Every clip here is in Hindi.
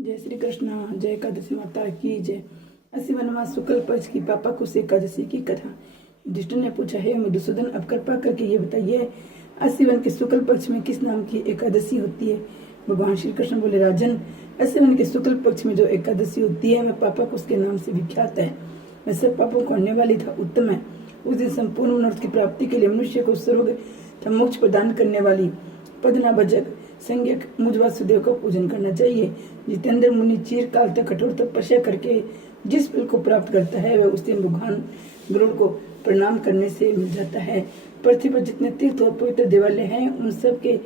जय श्री कृष्ण। जय एकादशी माता की जय। 80 वनवास शुक्ल पक्ष की पापा कुश एकादशी की कथा। युधिष्ठिर ने पूछा, है मधुसूदन, अब कृपा करके ये बताइए 80 वन के शुक्ल पक्ष में किस नाम की एकादशी होती है। भगवान श्री कृष्ण बोले, राजन, 80 वन के शुक्ल पक्ष में जो एकादशी होती है वह पापा कुश के नाम से विख्यात है। वह सब पापों को हरने वाली था उत्तम है। उस दिन संपूर्ण मनोरथ की प्राप्ति के लिए मनुष्य को स्वर्ग तथा मोक्ष प्रदान करने वाली पदना भजक संज्ञक मुझ वासुदेव का पूजन करना चाहिए। जितेंद्र मुनि चीर काल तक कठोर तपस्या करके जिस फल को प्राप्त करता है वह उस दिन भगवान गरुड़ को प्रणाम करने से मिल जाता है। पृथ्वी पर जितने तीर्थ और पवित्र देवालय हैं उन सब के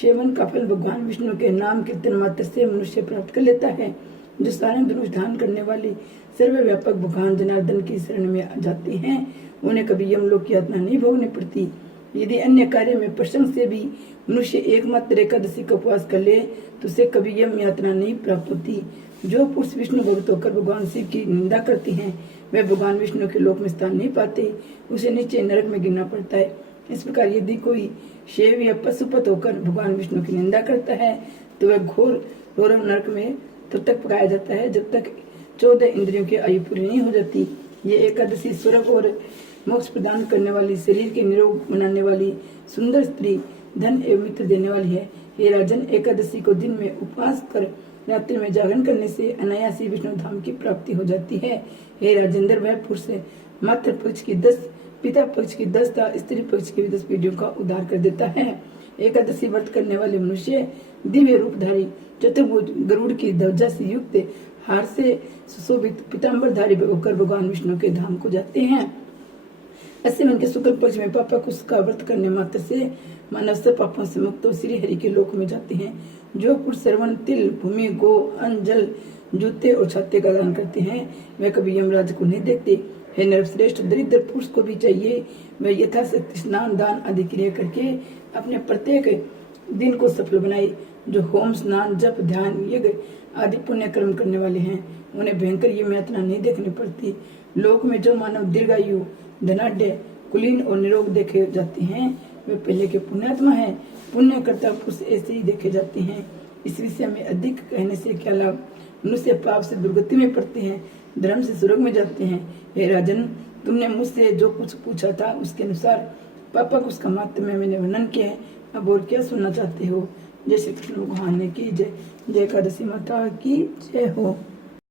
सेवन का फल भगवान विष्णु के नाम कीर्तन मात्र से मनुष्य प्राप्त कर लेता है। जो सारे धनुष धारण करने वाली सर्वव्यापक भगवान जनार्दन की शरण में आ जाते हैं उन्हें कभी यमलोक की यातना नहीं भोगनी पड़ती। यदि अन्य कार्य में प्रसंग से भी मनुष्य एकमात्र एकादशी का उपवास कर ले तो उसे कभी यम यातना नहीं प्राप्त होती। जो पुरुष विष्णु भक्त होकर भगवान शिव की निंदा करते हैं वे भगवान विष्णु के लोक में स्थान नहीं पाते, उसे नीचे नरक में गिरना पड़ता है। इस प्रकार यदि कोई शैव या पशुपत होकर भगवान विष्णु की निंदा करता है तो वह घोर रौरव नरक में तब तक पकाया जाता है जब तक 14 इंद्रियों की आयु पूरी नहीं हो जाती। ये एकादशी स्वर्ग और मोक्ष प्रदान करने वाली, शरीर के निरोग बनाने वाली, सुंदर स्त्री, धन एवं मित्र देने वाली है। हे राजन, एकादशी को दिन में उपवास कर रात्रि में जागरण करने से अनायासी विष्णु धाम की प्राप्ति हो जाती है। हे राजेंद्र, वह पुरुष मातृ पक्ष की 10, पिता पक्ष की 10 तथा स्त्री पक्ष की 10 पीढ़ियों का उद्धार कर देता है। एकादशी व्रत करने वाले मनुष्य दिव्य रूपधारी, चतुर्भुज, गरुड़ की ध्वजा से युक्त, हार से सुशोभित, पीताम्बरधारी होकर भगवान विष्णु के धाम को जाते हैं। 80 वन के शुक्ल पक्ष में पापा कुश का व्रत करने मात्र से मानव सब पापों से मुक्त हो श्री हरि के लोक में जाते हैं। जो पुरुष श्रवण, तिल, भूमि, गो, अन्न, जल, जूते और छाते का दान करते हैं वे कभी यमराज को नहीं देखते। हे नरश्रेष्ठ, दरिद्र पुरुष को भी चाहिए वह यथाशक्ति स्नान, दान आदि क्रिया करके अपने प्रत्येक दिन को सफल बनाए। जो होम, स्नान, जप, ध्यान, यज्ञ आदि पुण्य कर्म करने वाले हैं उन्हें भयंकर यम यातना नहीं देखनी पड़ती। लोक में जो मानव दीर्घायु, धनाढ्य, कुलीन और निरोग देखे जाते हैं वे पहले के पुण्यात्मा हैं। पुण्य करता पुरुष ऐसे ही देखे जाते हैं। इस विषय में अधिक कहने से क्या लाभ। मनुष्य पाप से दुर्गति में पड़ते हैं, धर्म से स्वर्ग में जाते हैं। हे राजन, तुमने मुझसे जो कुछ पूछा था उसके अनुसार पापा कुश का मात्म्य मैंने वर्णन किया है। अब और क्या सुनना चाहते हो। जय श्री कृष्ण भगवान की जय। जय एकादशी माता की जय हो।